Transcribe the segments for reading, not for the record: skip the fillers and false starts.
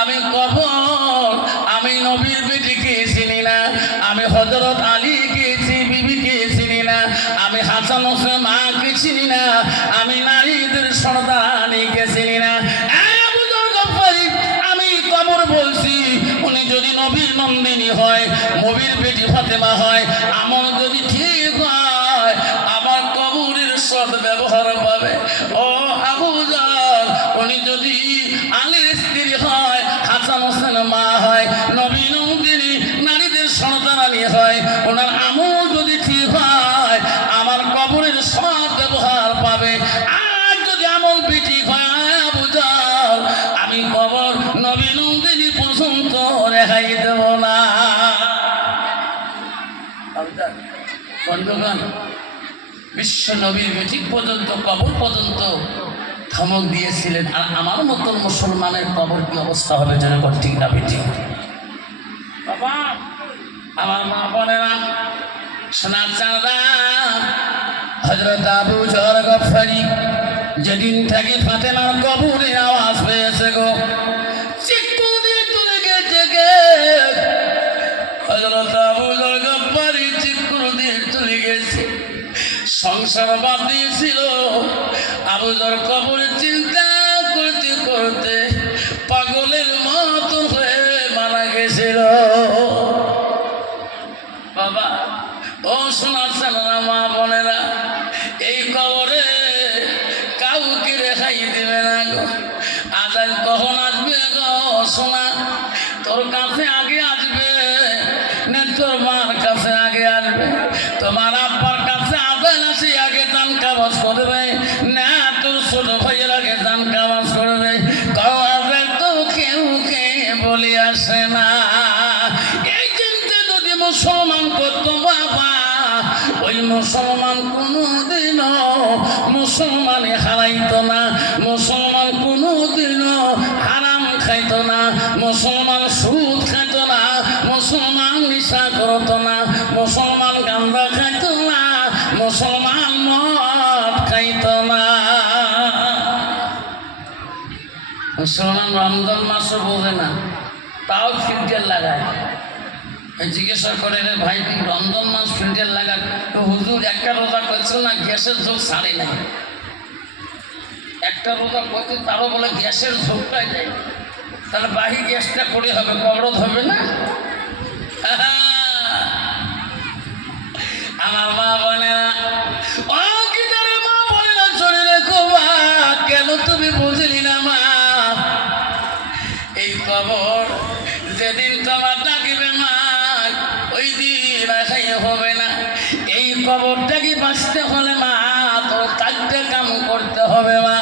আমি কবর, আমি নবীর বেটিকে চিনি না, আমি হযরত আলীকে বিবিকে চিনি না, আমি হাসান হোসেন মাকে চিনি না, আমি নারীদের সন্তানকে চিনি না। আমি কবর বলছি, উনি যদি নবীর নন্দিনী হয়, নবীর বেটি ফাতেমা হয়, আমল যদি ঠিক হয়, আমার কবরের সদ ব্যবহার পাবে। ও আবু জাহল, উনি যদি আলীর স্ত্রী হয়, হাসান হোসেন মা হয়, নবী নন্দিনী নারীদের সন্তানানী হয়, ওনার আমল যদি ঠিক হয়, আমার কবরের সদ ব্যবহার পাবে। আর যদি আমল বেটি হয় আবু জাহল, আমি কবর নবী নন্দিনী পর্যন্ত রেহাই দেব না। বন্ধুগণ, বিশ্ব নবীর বেটি পর্যন্ত কবর পর্যন্ত ধমক দিয়েছিলেন, আর আমার মতন মুসলমানের কবর কি অবস্থা হবে যেরকম ঠিক না বেটি? বাবা, আমার মা বোনেরা, সোনা চাঁদা, হযরত আবু জাহল গফফারি যেদিন থেকে ফাতেমার কবরের আওয়াজ পেয়েছে গো, চিক্কু দিয়ে তুলে গেছে গে। হযরত আবু জাহল গফফারি চিক্কু দিয়ে তুলে গেছে, সংসার বাদ দিয়েছিল। আবু জাহল কবরের চিন্তা করতে করতে পাগলের মতো হয়ে মারা গেছিল। বাবা, ও শোনার চালানা মা বোনেরা, এই কবরে কাউকে রেখাই দেবে না গো। আজাল কখন আসবে গো সোনা? তোর কাছে আগে আসবে না তোর মার কাছে আগে আসবে? তোমার আব্বার কাছে আজাল আসে আগে দান কাবাজ করবে না তোর ছোট ভাইয়ের আগে দান কাবাজ করবে? আজাল তো কেউ কে বলে আসে না। এই চিন্তা যদি মুসলমান করতো বাবা, ওই মুসলমান কোনোদিনও মুসলমানে হারাইতো না, মুসলমান কোনোদিনও হারাম খাইতো না, মুসলমান সুদ খাইতো না, মুসলমান নিশা করতো না, মুসলমান গাঁজা খাইতো না, মুসলমান মদ খাইতো না। মুসলমান রমজান মাসও বোঝে না, তাও ফিল্টার লাগায়। জিজ্ঞাসা করে, রে ভাই কি রমজান মাস ফিল্টার লাগায়? হুজুর একটা রোজা করছো না, গ্যাসের ঝোঁক ছাড়ে নাই। একটা রোজা করছে তারও বলে গ্যাসের ঝোঁকটাই যায়, তাহলে বাহি গ্যাসটা করে হবে, কবরত হবে না। আমার মা বোনেরা, ও গিটারের মা বোনেরা, চলে রেখো মা, কেন তুমি বুঝলি না মা? এই কবর যেদিন তোমার ডাকিবে মা, ওই দিন আশাই হবে না। এই কবরটাকে বাঁচতে হলে মা তোর 4টে কাম করতে হবে মা।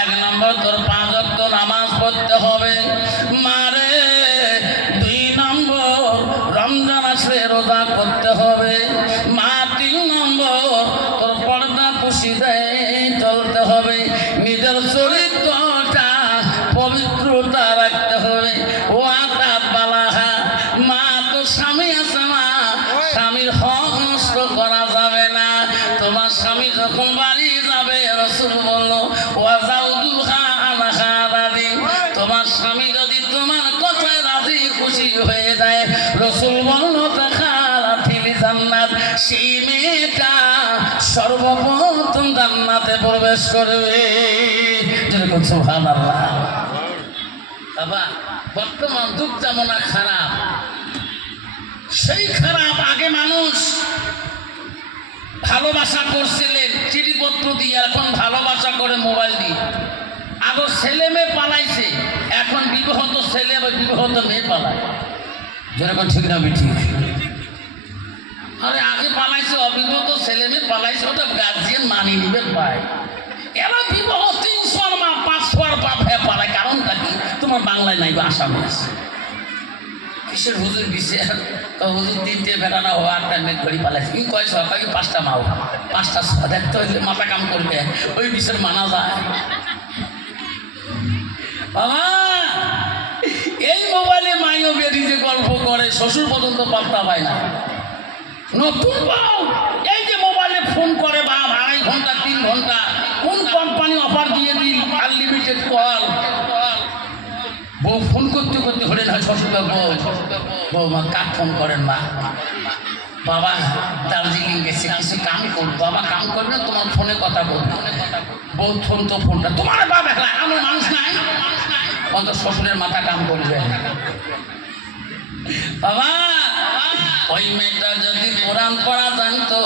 1 নম্বর, তোর 5 ওয়াক্ত নামাজ পড়তে হবে মারে। 2 নম্বর, রমজান আসলে রোজা করতে হবে মা। 3 নম্বর, তোর পর্দা পুশিদায় চলতে হবে, নিজের চরিত্রটা পবিত্রতা রাখতে হবে। ও আতাত বালাহা মা, তো স্বামী আছে মা, স্বামীর হক নষ্ট করা যাবে না। তোমার স্বামী যখন বাড়ি যাবে, রাসূল বলল ওয়াজাউদুহা আনহা রাদি, তোমার স্বামী যদি তোমার কথায় রাজি খুশি হয়ে যায়, রাসূল বলল তাখালাতিল জান্নাত, সেই মেয়েটা সর্বপ্রথম জান্নাতে প্রবেশ করবে। যেরকম সুবহানাল্লাহ। বাবা, বর্তমান যুগ যেমন খারাপ, সেই খারাপ আগে মানুষ ভালোবাসা করছিলেন চিঠিপত্র দিয়ে, এখন ভালোবাসা করে মোবাইল দিয়ে। আগে ছেলে মেয়ে পালাইছে, এখন বিবাহত ছেলে বা বিবাহত মেয়ে পালায়। যেরকম ঠিক না বেঠিক? আরে আগে পালাইছে অবিবাহিত ছেলে মেয়ে পালাইছে, ওটা গার্জিয়ান মানি নিবে পায়। এরা বিবাহ 300 মা 500 বাপ হ্যাঁ পালায়। কারণটা কি? তোমার বাংলায় নাই বা আসামে আছে। কিসের হুজুর দিছে? হুজুর 3টে বেড়ানা হওয়া 8টা মেঘ ঘড়ি পালাইছে। কি কয়? সরকারি 5টা মাও 5টা দেখতে হইলে মাথা কাম করবে, ওই বিষয় মানা যায়। বাবা, এই মোবাইলে মাইও বেরি যে গল্প করে, শ্বশুর পর্যন্ত পাত্তা পায় না। নতুন বউ এই যে মোবাইলে ফোন করে বা 2.5 ঘন্টা 3 ঘন্টা, কোন কোম্পানি অফার দিয়ে দিল আনলিমিটেড কল, বউ ফোন করতে করতে হলে না শ্বশুরকে বৌমা কাক ফোন করেন মা, বাবা দার্জিলিং গেছে কিছু কাম করবো, বাবা কাম করবে না তোমার ফোনে কথা বলবো, বউ ফোন তো ফোনটা তোমার বাবা আমার মানুষ নাই, অন্তত শ্বশুরের মাথা কাম করবে। বাবা ওই মেয়েটা যদি কোরআন পড়া জানতো,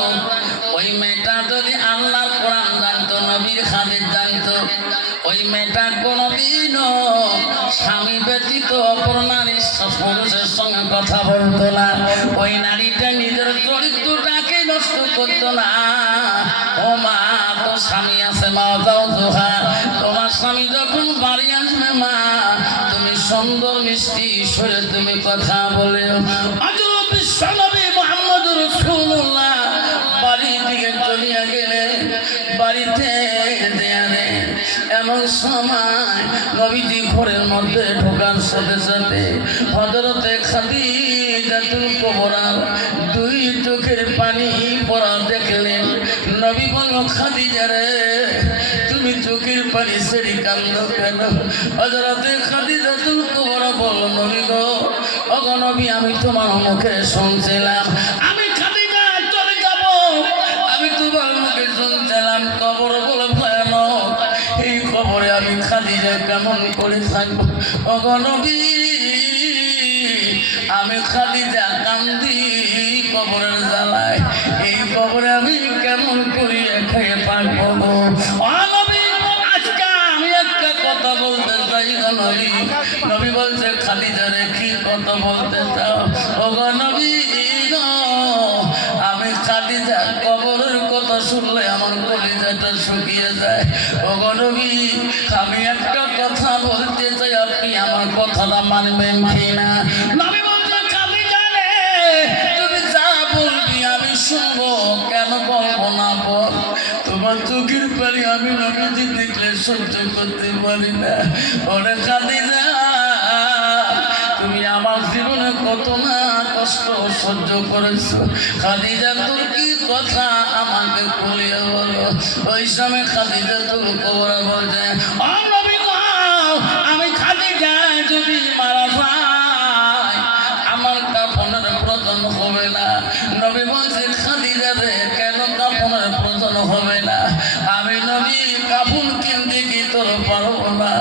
ওই মেয়েটা যদি আল্লাহর কোরআন জানতো, নবীর হাদিস জানতো, ওই মেয়েটা কোনোদিনও স্বামী ব্যতীত অপর নারী পুরুষের সঙ্গে কথা বলতো না, ওই নারীটা নিজের চরিত্রটাকে নষ্ট করতো না। ও মা তো স্বামী আছে, মা যাও দোহা, তোমার স্বামী যখন বাড়ি আসবে মা তুমি সুন্দর মিষ্টি সুরে তুমি কথা বলে। হযরত বিশ্বনবী মুহাম্মদুর রাসূলুল্লাহ বাড়ির দিকে চলিয়া গেলে, বাড়িতে দেয়ালে এমন সময় নবীজি ঘরের মধ্যে ঢোকার সাথে সাথে হযরতে খাদিজাতুল কুবরা দুই চোখের পানি পড়া দেখলেন। নবী বলল, খাদিজা রে তুমি চোখের পানি ছেড়ে কাঁদো কেন? হযরতে খাদিজাতুল কুবরা বলল, নবী গো, ওগো নবী আমি তোমার মুখে শুনছিলাম, আমি খাদিজা চলে যাব, আমি তোমার মুখে শুনছিলাম কবর বলে ভয়ানক, এই কবরে আমি খাদিজা কেমন করে থাকবো? ওগো নবী আমি খাদিজা কান্দি কবরের জ্বালায়, এই কবরে আমি কেমন করে খেয়ে থাকবো গো? আজকে আমি একটা কথা বলতে চাই গো নবী। নবী বলছে, খাদিজা রে কি কথা বলতে চাও? ওগো নবী গো, আমি খাদিজা কবরের কথা শুনলে আমার কলিজাটা শুকিয়ে যায়। ওগো নবী আমি একটা কথা বলতে চাই, আপনি আমার কথাটা মানবেন কিনা? নবী বলছে, খাদিজা রে তুমি যা বলবি আমি শুনবো, কেন বলবো না বল। তোমার চোখের পানি আমি নবীজি দেখলে সহ্য করতে পারি না। ওরে খাদিজা তুমি আমার জীবনে কত না কষ্ট সহ্য করেছো, খাদিজা তোর কি কথা আমাকে খুলিয়ে বলো। ওই সময় খাদিজাতুল কুবরা বলছে, ও নবী গো, আমি খাদিজা যদি মারা যাই আমার কাফনের প্রয়োজন হবে না। নবী বলছে, খাদিজা রে কেন কাফনের প্রয়োজন হবে না? আমি নবী কাফন কিনতে কি তোর পারবো না,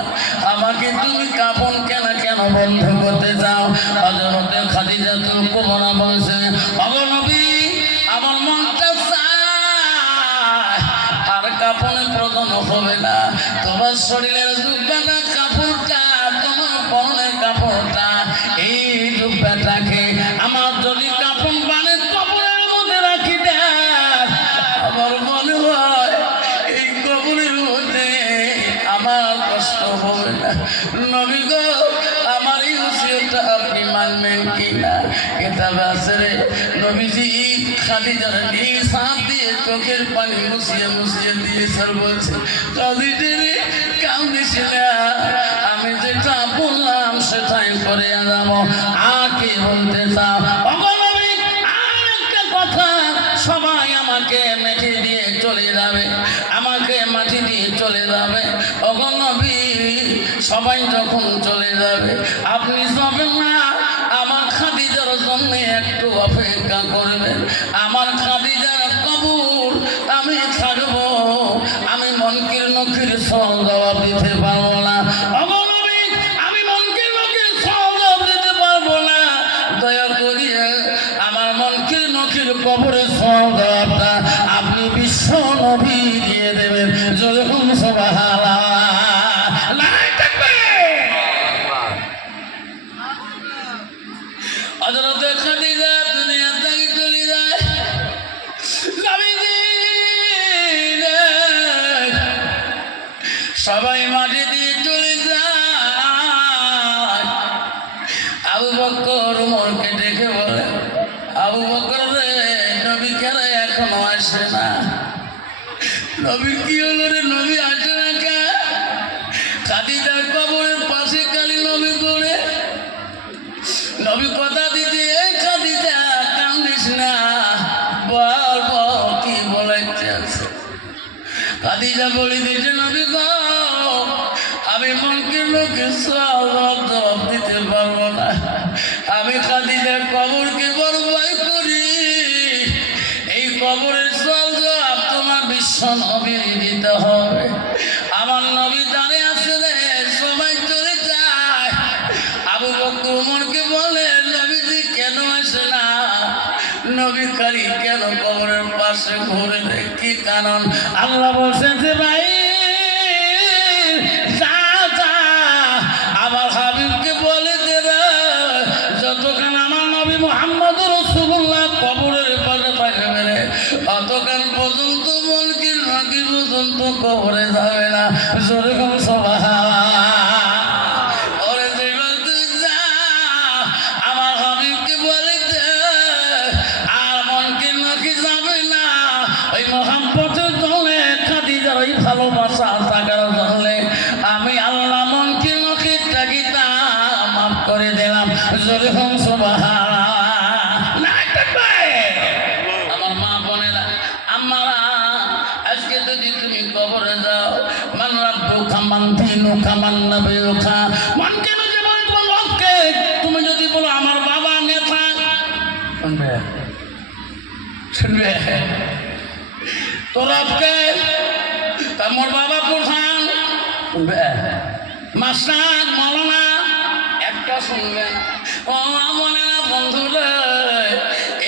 আমাকে তুমি কাফন কেন বন্ধ করতে চাও? হযরতে খাদিজাতুল কুবরা বলছে, ওগো নবী আমার মনটা চায় আর কাফনের প্রয়োজন হবে না, তোমার শরীরের জুব্বাটা কাপড়টা, তোমার পরনের কাপড়টা, এই জুব্বাটাকে আমার যদি কাফন বানে কবরের মধ্যে রাখি দেয়, আমার মনে হয় এই কবরের মধ্যে আমার কষ্ট হবে না। নবী গো আমার এই ওসিয়তটা আপনি মানবেন কিনা? কিতাবে আছে রে নবীজি খাদিজার নিজ হাত দিয়ে চোখের পানি মুছিয়ে মুছিয়ে দিয়ে স্যার বলছে, খাদিজা রে কাঁদিস না, আমি যেটা বললাম সেটাই করে যাবো। আর কি বলতে চাও? ওগো নবী আর একটা কথা, সবাই আমাকে মেঠে দিয়ে চলে যাবে, আমাকে মাটি দিয়ে চলে যাবে। ওগো নবী সবাই যখন চলে যাবে আপনি যাবেন না, আমার খাদিজার জন্য একটু অপেক্ষা করবেন। আমার খাদিজার কবর আমি থাকবো, আমি মনকির নকির সওয়াল জবাব দিতে পারবো না। ওগো নবী আমি মনকির নকির সওয়াল জবাব দিতে পারবো না, দয়া করিয়ে আমার মনকির নকির কবরের সওয়াল জবাবটা আপনি বিশ্ব নবী দিয়ে দেবেন। যখন সুবহানাল্লাহ হযরতে খাদিজা দুনিয়া থেকে চলে যায়। সবাই মাটি দিয়ে চলে যায়। আবু বকর উমরকে ডেকে বলে, আবু বকর রে নবী কেন এখনো আসে না? নবীর কি হলো রে, নবী আসে না কে? খাদিজার কবরের পাশে কালি নবী করে নবী কথা দিতে, খাদিজা কান্দিস না, বল বল কি বলাইতে আছে? খাদিজা বলে দিয়েছে, নবী গো আমি মনকে লোকে সওয়াল নবীকারী কেন কবরের পাশে ঘুরে, কি কারণ? আল্লাহ বলছেন যে ভাই যা যা আমার হাবিবকে বলে দে রে, যতক্ষণ আমার নবী মুহাম্মদ রাসূলুল্লাহ কবরের পাশে থাকবে রে, অতক্ষণ পর্যন্ত মুনকির নাকির পর্যন্ত কবরে যাবে না। যেরকম সুবহানাল্লাহ। ওরে জীবন তুই যা আমার হাবিবকে বলে দে, আর মুনকির নাকির যাবে না। ওই মোহাম্মতের জন্য, খাদিজার ওই ভালোবাসা থাকার জন্য আমি আল্লাহ মুনকির নাকিরটাকে মাফ করে দিলাম। যেরকম সুবহানাল্লাহ। না থাকবে আমার মা বোনেরা, আমারা আজকে যদি তুমি কবরে যাও, মান রাব্বুকা মান দীনুকা মান নাবিয়ুকা, মান কেন যে বলে তোমার রবকে, তুমি যদি বলো আমার বাবা নেতা, শুনবে শুনবে তোর রবকে, তোমার বাবা প্রধান, শুনবে মাস্টার মাওলানা, একটা শুনবেন। ও মনে না বন্ধুরা,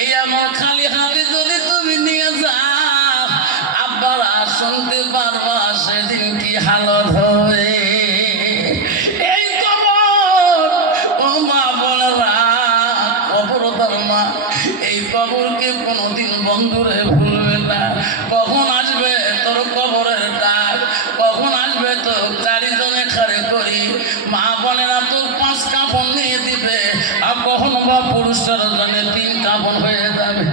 এই আমার খালি হাতে যদি তুমি নিয়ে যাও, আব্বারা শুনতে পারবা সেদিন কি হালত হবে। এই কবর, ও মা বোনেরা, কবর ধর্মা, এই কবরকে কোনোদিন বন্ধুরে ভুলবে না। কখন আসবে তোর কবরের ডাক, কখন আসবে তো চারিজনে খাড়ে করি মা বোনেরা তোর 5 কাপড় নিয়ে দিবে, আর কখনো বা পুরুষের জন্য 3 কাপড় হয়ে যাবে।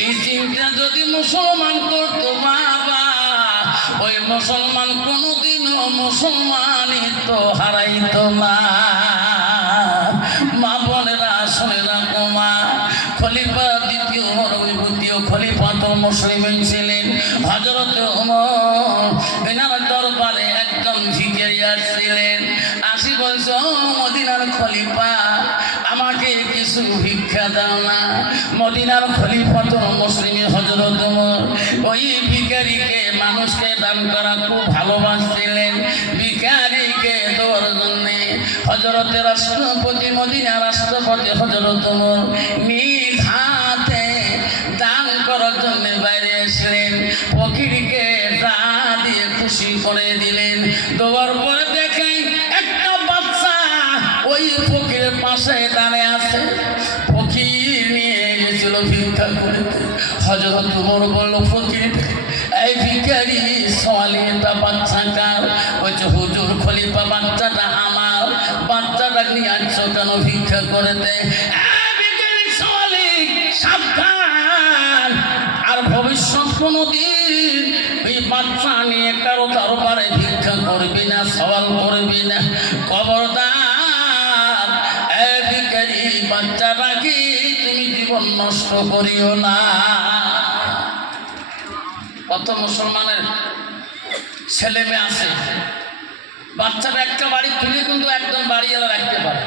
এই চিন্তা যদি মুসলমান করতো বাবা, ওই মুসলমান কোনোদিনও মুসলমানিত্ব হারাইতো না। মা বোনেরা শুনে রাখো মা, খলিফা দ্বিতীয় দ্বিতীয় খলিফাতুল মুসলিমিন ছিলেন হযরত ওমর। এনার দরবারে একজন ভিখারি আসছিলেন, আসি বলছে ও মদিনার খলিফা, আমাকে কিছু ভিক্ষা দাও না। মদিনার খলিফাতুল মুসলিমিন হযরত ওমর ওই ভিখারিকে, মানুষকে দান করা খুব ভালোবাসছিলেন। ভিখারিকে দেওয়ার জন্যে হযরতে রাষ্ট্রপতি, মদিনা রাষ্ট্রপতি হযরত ওমর নিজ হাতে দান করার জন্য বাইরে আসলেন। ফকিরকে তা দিয়ে খুশি করে দিলেন। দেওয়ার পরে দেখেন একটা বাচ্চা ওই ফকিরের পাশে দাঁড়িয়ে আছে। ফকির নিয়ে গেছিল ভিক্ষা করতে। হযরত ওমর বলল ফকির, এই ভিখারি সোয়ালি, এটা বাচ্চা কার? বলছে হুজুর খলিফা, বাচ্চাটা আমার। বাচ্চাটা নিয়ে আসছো কেন ভিক্ষা করতে? ভিখারি সোয়ালি, সাবধান, আর ভবিষ্যৎ কোনোদিন এই বাচ্চা নিয়ে কারো দরবারে ভিক্ষা করবি না, সওয়াল করবি না, খবরদার। ভিখারি বাচ্চাটাকে তুমি জীবন নষ্ট করিও না। কত মুসলমানের ছেলে মেয়ে আছে, বাচ্চাটা একটা বাড়ি খুলে কিন্তু একদম বাড়িওয়ালা রাখতে পারে।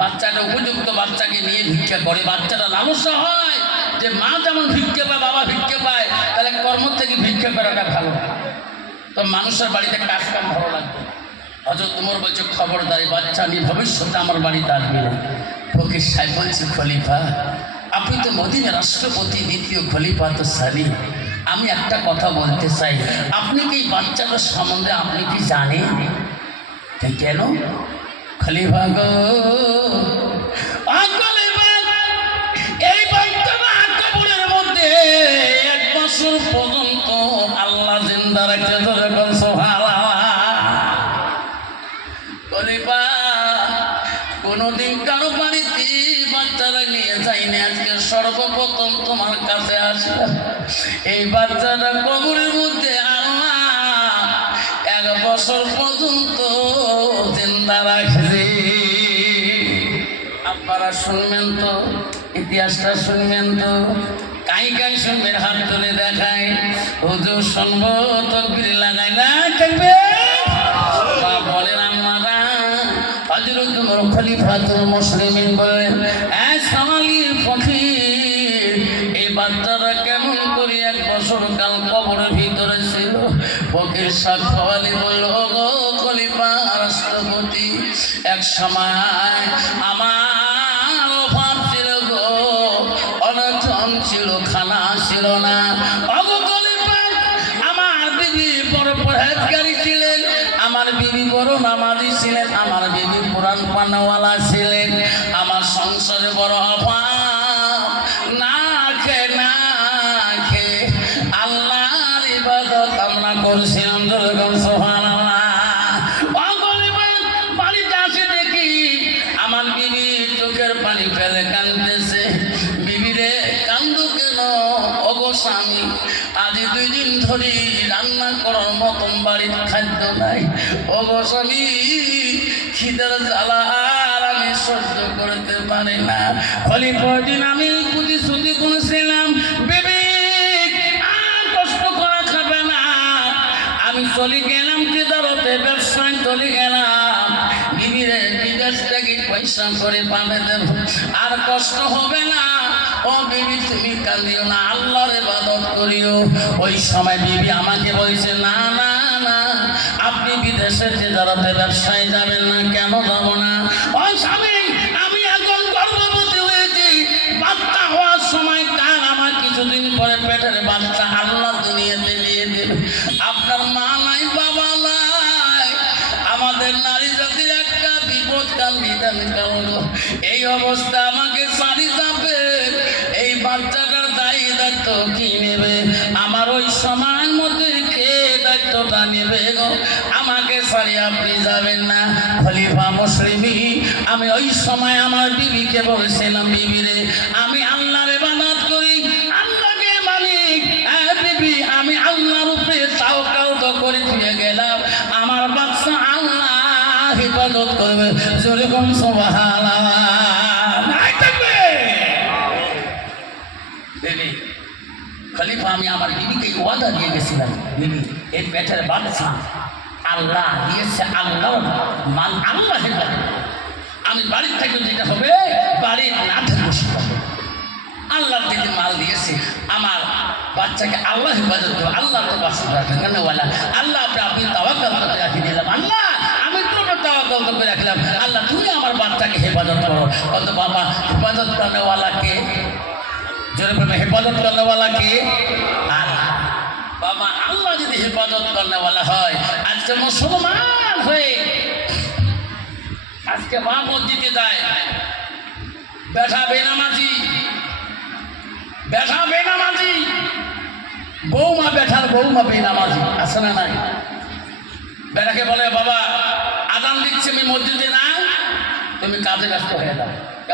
বাচ্চাটা উপযুক্ত বাচ্চাকে নিয়ে ভিক্ষা করে, বাচ্চাটা লালসা হয় যে মা যেমন ভিক্ষা পায়, বাবা ভিক্ষা পায়, তাহলে কর্ম থেকে ভিক্ষা করাটা ভালো। তো মানুষের বাড়িতে কাজ কাম ভালো লাগবে। হযরত ওমর বলছে খবরদারি, বাচ্চা নিয়ে ভবিষ্যতে আমার বাড়িতে আসবে না। ফকির সাহেব বলছে খলিফা, আপনি তো মদিনা রাষ্ট্রপতি, দ্বিতীয় খলিফা তো সারি, আমি একটা কথা বলতে চাই, আপনি কি বাচ্চাটার সম্বন্ধে আপনি কি জানেন? কেন? খলিফা গো, এই বাচ্চাটা কবরের মধ্যে 1 বছর পর্যন্ত আল্লাহ জিন্দা রাখতে ধরে খলিফা, কোনদিন কারো বাড়িতে বাচ্চারা নিয়ে যাইনি, আজকে সর্বপ্রথম তোমার কাছে আসলাম। এই বাচ্চাটা কবরের মধ্যে আল্লাহ 1 বছর পর্যন্ত জিন্দা রাখছে। আপনারা শুনবেন তো, ইতিহাসটা শুনবেন তো, কাই কাই শুনবেন? হাত তুলে দেখায়। হুজুর শুনবো, তকবীর লাগাই না থাকবে। বলেন আমরা হযরত ওমর খলিফাতুল মুসলিমিন বলেন, সোনালীর ফকির, এই বাচ্চারা কেমন করে 1 বছর কাল কবরের ভিতরে ছিল? ফকির সাহেব বলল, গো খলিফা রাষ্ট্রপতি, এক সময় আমার অভাব ছিল গো, অনটন ছিল, করানোওয়ালা ছিলেন। আমার সংসারে বড় অভাব, না খেয়ে আল্লাহর ইবাদত আমরা করছিলাম। যেরকম সুবহানাল্লাহ। বাড়িতে আসে দেখি আমার বিবি চোখের পানি ফেলে কাঁদতেছে। বিবি রে কান্দো কেন? ওগো স্বামী, আজ 2 দিন ধরে রান্না করার মতন বাড়ির খাদ্য নাই। ওগো স্বামী, খিদের জ্বালা আর আমি সহ্য করতে পারি না। ফলে পরদিন আমি প্রতিশ্রুতি করেছিলাম, বিবি আর কষ্ট করা খাবে না। আমি চলে গেলাম তিজারতে, ব্যবসায় চলে গেলাম। বিবিরে বিদেশ থেকে পয়সা করে পাবে দেব, আর কষ্ট হবে না। ও বিবি তুমি কাঁদিও না, আল্লাহর ইবাদত করিও। ওই সময় বিবি আমাকে বলছে, না না না, আপনি বিদেশের তিজারতে ব্যবসায় যাবেন না। কেন যাব না? ও স্বামী, আমি এখন গর্ভবতী হয়েছি, বাচ্চা হওয়ার সময় কাল আমার কিছুদিন পরে পেটের বাচ্চা আল্লাহ দুনিয়াতে দিয়ে দেবে। আপনার মা নাই, বাবা নাই, আমাদের নারী জাতির একটা বিপদ কাল নিদান কারণ। এই অবস্থা আমাকে সারি যাবে, এই বাচ্চাটার দায়িত্ব কি নেবে? আমার ওই সময় মধ্যে কে দায়িত্বটা নেবে গো? আমাকে সারি আপনি যাবেন না। খলিফা মুসলিমি, আমি ওই সময় আমার বিবিকে বলছিলাম, বিবি রে আমি আল্লাহর ইবাদত করি, আল্লাহকে মানি। বিবি আমি আল্লাহর উপরে তাওয়াক্কুল করে দিয়ে গেলাম, আমার বাচ্চা আল্লাহ হিফাজত করবে। যেরকম সুবহানাল্লাহ। বিবি খলিফা, আমি আমার বিবিকে ওয়াদা দিয়ে গেছিলাম, বিবি এই পেটের বাচ্চা আল্লাহ দিয়েছে, আল্লাহ মান আল্লাহ হেফাজত। আমি বাড়ির থেকে যেটা হবে, বাড়ির না থাকবো সেটা হবে। আল্লাহ দিদি মাল দিয়েছে, আমার বাচ্চাকে আল্লাহ হেফাজত দেবো। আল্লাহ তো বাচ্চা কেনওয়ালা, আল্লাহ আপনি তাওয়াক্কুল করে রাখি দিলাম। আল্লাহ আমি তো তাওয়াক্কুল করে রাখলাম, আল্লাহ তুমি আমার বাচ্চাকে হেফাজত করো। কত বাবা, হেফাজত করেওয়ালা কে? যেরকম হেফাজত করেওয়ালা কে? আল্লাহ। বাবা আল্লাহ যদি হেফাজত করেওয়ালা হয়, আজকে মুসলমান হয়ে আজকে মা মসজিদে যায়, বেঠা বেনামাজি, বেঠা বেনামাজি, বৌমা বেঠার বৌমা বেনামাজি, আছে না নাই? বেটাকে বলে, বাবা আজান দিচ্ছে, আমি মসজিদে না, তুমি কাজে ব্যস্ত হয়ে যাও।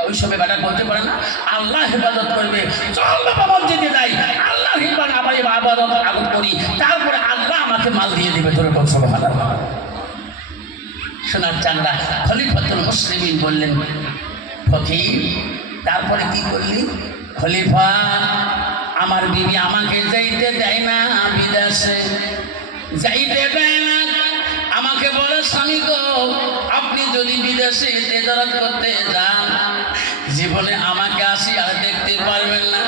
ওই সময় বেটা বলতে পারে না, আল্লাহ হেফাজত করবে, চল বাবা মসজিদে যাই, আল্লাহ হেফাজত আমার ইবাদত আগুন করি, তারপরে আল্লাহ আমাকে মাল দিয়ে দেবে। ধরে বলছো সুবহানাল্লাহ। সোনার চান্দা খলিফাতুল মুসলিমিন বললেন, ফকির তারপরে কি করলি? খলিফা আমার বিবি আমাকে যাইতে দেয় না, বিদেশে যাইতে দেয় না। আমাকে বলে, স্বামী গো আপনি যদি বিদেশে তেজারত করতে যান, জীবনে আমাকে আসি আর দেখতে পারবেন না।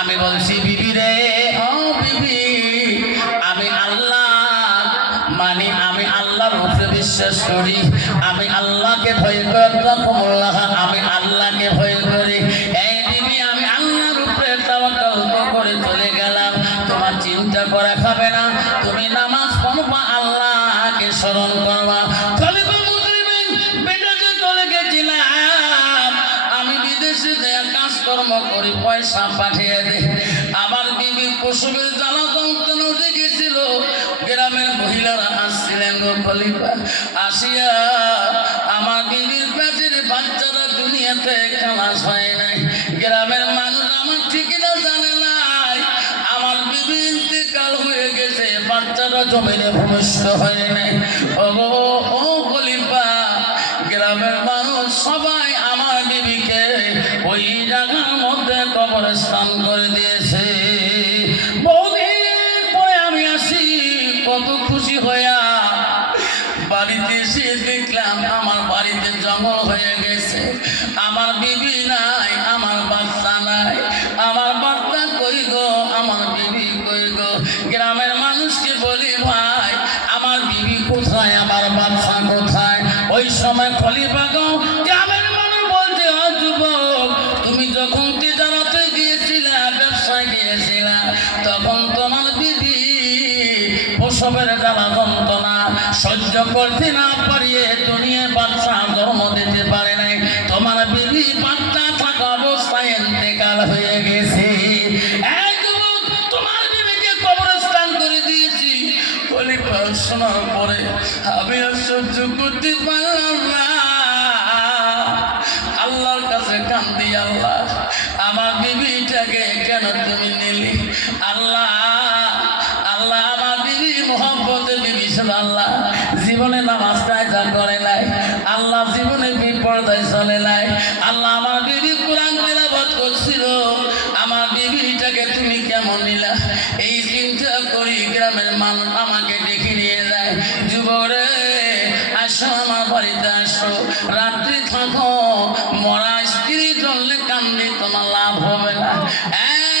আমি বলছি, বিবি রে, ও বিবি আমি আল্লাহ মানে, আমি আল্লাহর উপরে বিশ্বাস করি, আমি আল্লাহকে ভয় করি, আমি আল্লাহকে ভয় করি। এই বিবি আমি আল্লাহর উপরে তাওয়াক্কুল করে চলে গেলাম, তোমার চিন্তা করা খাবে না, তুমি নামাজ পড়বা, আল্লাহকে স্মরণ করবা। খলিফা মুসলিমিন বেটাকে চলে গেছিলাম, আমি বিদেশে কাজকর্ম করে পয়সা পাঠিয়ে দে। আমার বিবি প্রসবের জ্বালা যন্ত্রণা দেখেছিল, গ্রামের মহিলারা আসছিলেন গো খলিফা। আসিয়া আমার বিবির পেটের বাচ্চারা দুনিয়াতে খালাস হয় নাই, গ্রামের মানুষ আমার ঠিকিনা জানে নাই, আমার বিবি ইন্তেকাল হয়ে গেছে, বাচ্চারা জমিনে ভূমিষ্ঠ হয় নাই। ও খলিফা, গ্রামের মানুষ সবাই আমার বিবিকে ওই জায়গার মধ্যে কবরস্থান করে দিয়েছে। বহুদিন পরে আমি আসি, কত খুশি হইয়া বাড়িতে এসে দেখলাম আমার বাড়িতে জঙ্গল হয়ে গেছে, আমার বিবি নাই, আমার বাচ্চা নাই, আমার বাচ্চা কই গো, আমার বিবি কই গো। গ্রামের মানুষকে বলি, ভাই আমার বিবি কোথায়, আমার বাচ্চা কোথায়? ওই সময় খলিফা গো গ্রামের মানুষ বলতে, যুবক তুমি যখন তেজারতে গিয়েছিলে বিবি বাচ্চা থাকা অবস্থায় ইন্তেকাল হয়ে গেছে। এই যুবক, তোমার বিবিকে কবরস্থান করে দিয়েছি। খলিফা শোনার পরে আমি আর সহ্য করতে পারলাম না, আল্লাহর কাছে কান্দি, আল্লাহ আমার বিবিটাকে কেন তুমি নিলি? আল্লাহ আল্লাহ আমার বিবি মোহাম্মদের বিবি শুধু আল্লাহ জীবনে নামাজ কায়দা করে নাই, আল্লাহ জীবনে বিপর্দায় চলে নাই, আল্লাহ আমার বিবি কোরআন তেলাওয়াত করছিল, আমার বিবিটাকে তুমি কেমন নিলা? এই চিন্তা করি গ্রামের মানুষ আমাকে